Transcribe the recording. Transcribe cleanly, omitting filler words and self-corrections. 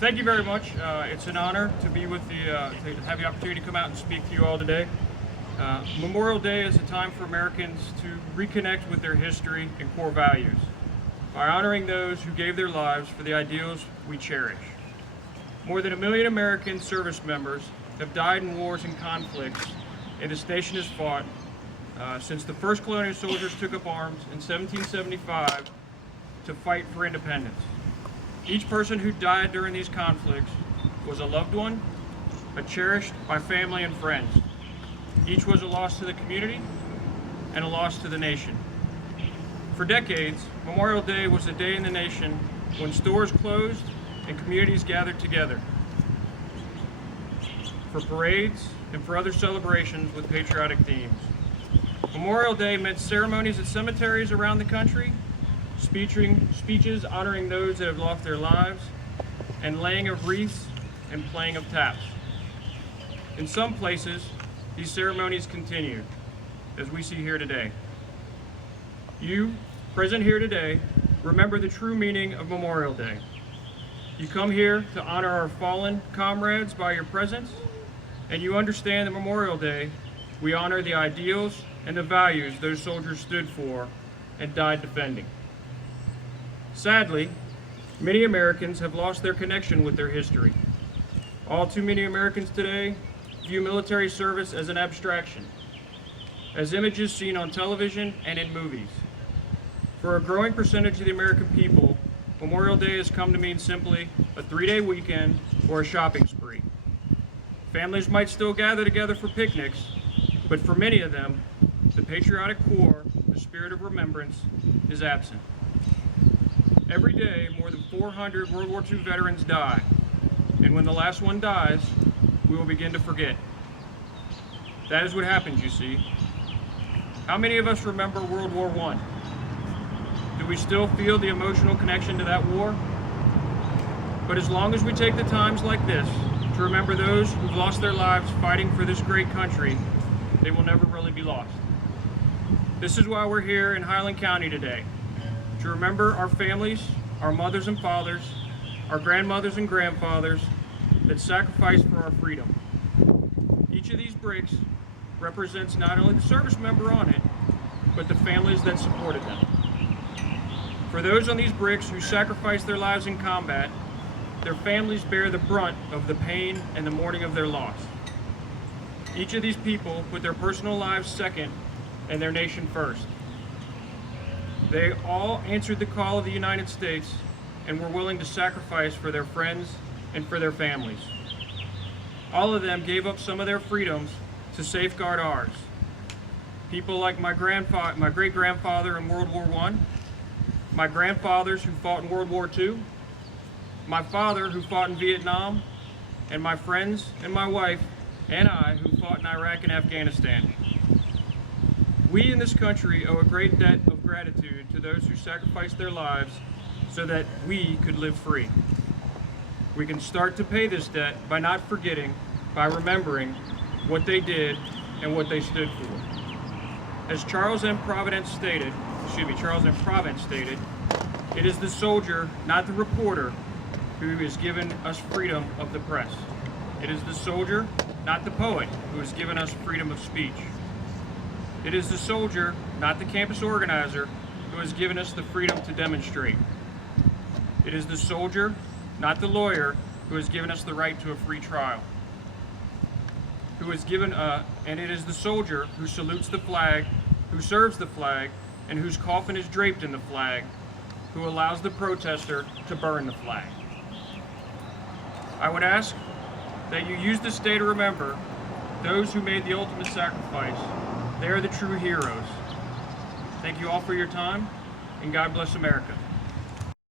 Thank you very much. It's an honor to be with the, to have the opportunity to come out and speak to you all today. Memorial Day is a time for Americans to reconnect with their history and core values by honoring those who gave their lives for the ideals we cherish. More than 1 million American service members have died in wars and conflicts, and this nation has fought since the first colonial soldiers took up arms in 1775 to fight for independence. Each person who died during these conflicts was a loved one, cherished by family and friends. Each was a loss to the community and a loss to the nation. For decades, Memorial Day was a day in the nation when stores closed and communities gathered together for parades and for other celebrations with patriotic themes. Memorial Day meant ceremonies at cemeteries around the country, speeches honoring those that have lost their lives, and laying of wreaths and playing of taps. In some places, these ceremonies continued, as we see here today. You, present here today, remember the true meaning of Memorial Day. You come here to honor our fallen comrades by your presence, and you understand that Memorial Day, we honor the ideals and the values those soldiers stood for and died defending. Sadly, many Americans have lost their connection with their history. All too many Americans today view military service as an abstraction, as images seen on television and in movies. For a growing percentage of the American people, Memorial Day has come to mean simply a 3-day weekend or a shopping spree. Families might still gather together for picnics, but for many of them, the patriotic core, the spirit of remembrance, is absent. Every day, more than 400 World War II veterans die, and when the last one dies, we will begin to forget. That is what happens, you see. How many of us remember World War I? Do we still feel the emotional connection to that war? But as long as we take the times like this to remember those who've lost their lives fighting for this great country, they will never really be lost. This is why we're here in Highland County today, to remember our families, our mothers and fathers, our grandmothers and grandfathers that sacrificed for our freedom. Each of these bricks represents not only the service member on it, but the families that supported them. For those on these bricks who sacrificed their lives in combat, their families bear the brunt of the pain and the mourning of their loss. Each of these people put their personal lives second and their nation first. They all answered the call of the United States and were willing to sacrifice for their friends and for their families. All of them gave up some of their freedoms to safeguard ours. People like my great-grandfather in World War I, my grandfathers who fought in World War II, my father who fought in Vietnam, and my friends and my wife and I who fought in Iraq and Afghanistan. We in this country owe a great debt of gratitude to those who sacrificed their lives so that we could live free. We can start to pay this debt by not forgetting, by remembering what they did and what they stood for. As Charles M. Providence stated, it is the soldier, not the reporter, who has given us freedom of the press. It is the soldier, not the poet, who has given us freedom of speech. It is the soldier, not the campus organizer, who has given us the freedom to demonstrate. It is the soldier, not the lawyer, who has given us the right to a free trial. And it is the soldier who salutes the flag, who serves the flag, and whose coffin is draped in the flag, who allows the protester to burn the flag. I would ask that you use this day to remember those who made the ultimate sacrifice. They are the true heroes. Thank you all for your time, and God bless America.